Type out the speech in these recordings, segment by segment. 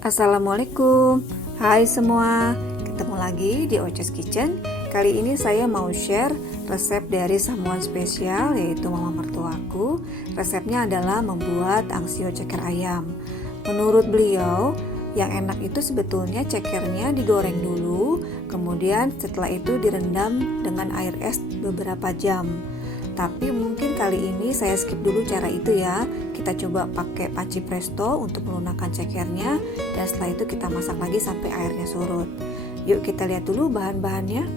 Assalamualaikum. Hai semua, ketemu lagi di Oces Kitchen. Kali ini saya mau share resep dari someone spesial, yaitu mama mertuaku. Resepnya adalah membuat angsio ceker ayam. Menurut beliau, yang enak itu sebetulnya cekernya digoreng dulu, kemudian setelah itu direndam dengan air es beberapa jam. Tapi mungkin kali ini saya skip dulu cara itu ya. Kita coba pakai panci presto untuk melunakkan cekernya, dan setelah itu kita masak lagi sampai airnya surut. Yuk kita lihat dulu bahan-bahannya.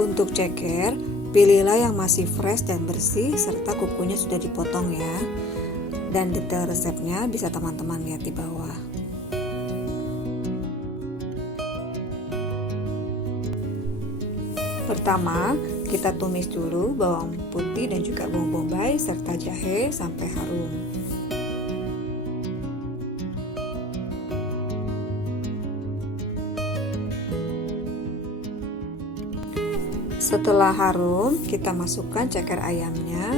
Untuk ceker, pilihlah yang masih fresh dan bersih serta kukunya sudah dipotong ya. Dan detail resepnya bisa teman-teman lihat di bawah. Pertama, kita tumis dulu bawang putih dan juga bawang bombay serta jahe sampai harum. Setelah harum, kita masukkan ceker ayamnya,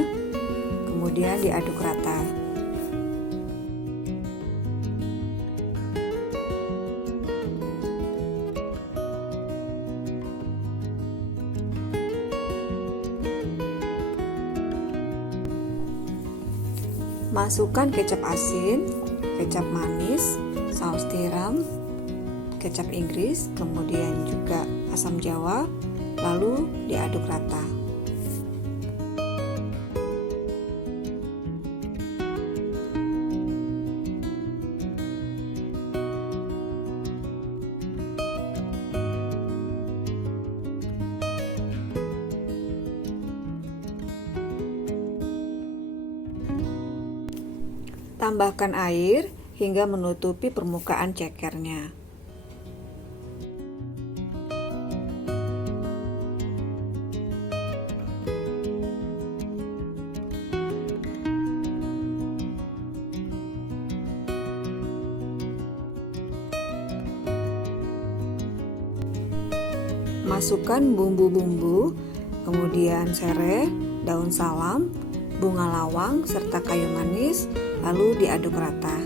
kemudian diaduk rata. Masukkan kecap asin, kecap manis, saus tiram, kecap Inggris, kemudian juga asam jawa, lalu diaduk rata. Tambahkan air hingga menutupi permukaan cekernya. Masukkan bumbu-bumbu, kemudian serai, daun salam, bunga lawang, serta kayu manis, lalu diaduk rata.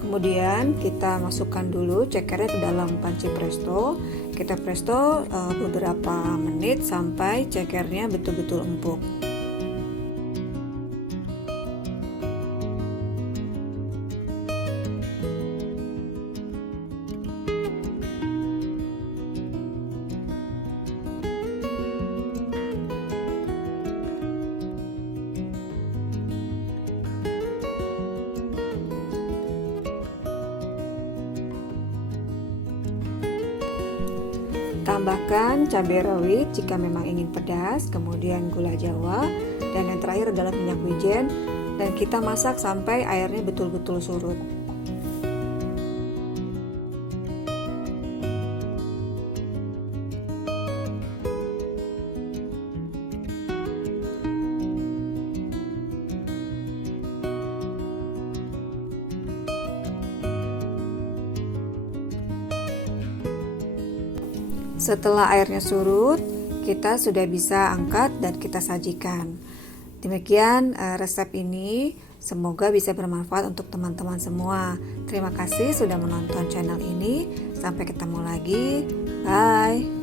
Kemudian kita masukkan dulu cekernya ke dalam panci presto. Kita presto beberapa menit sampai cekernya betul-betul empuk. Tambahkan cabai rawit jika memang ingin pedas, kemudian gula jawa, dan yang terakhir adalah minyak wijen, dan kita masak sampai airnya betul-betul surut. Setelah airnya surut, kita sudah bisa angkat dan kita sajikan. Demikian resep ini, semoga bisa bermanfaat untuk teman-teman semua. Terima kasih sudah menonton channel ini. Sampai ketemu lagi. Bye.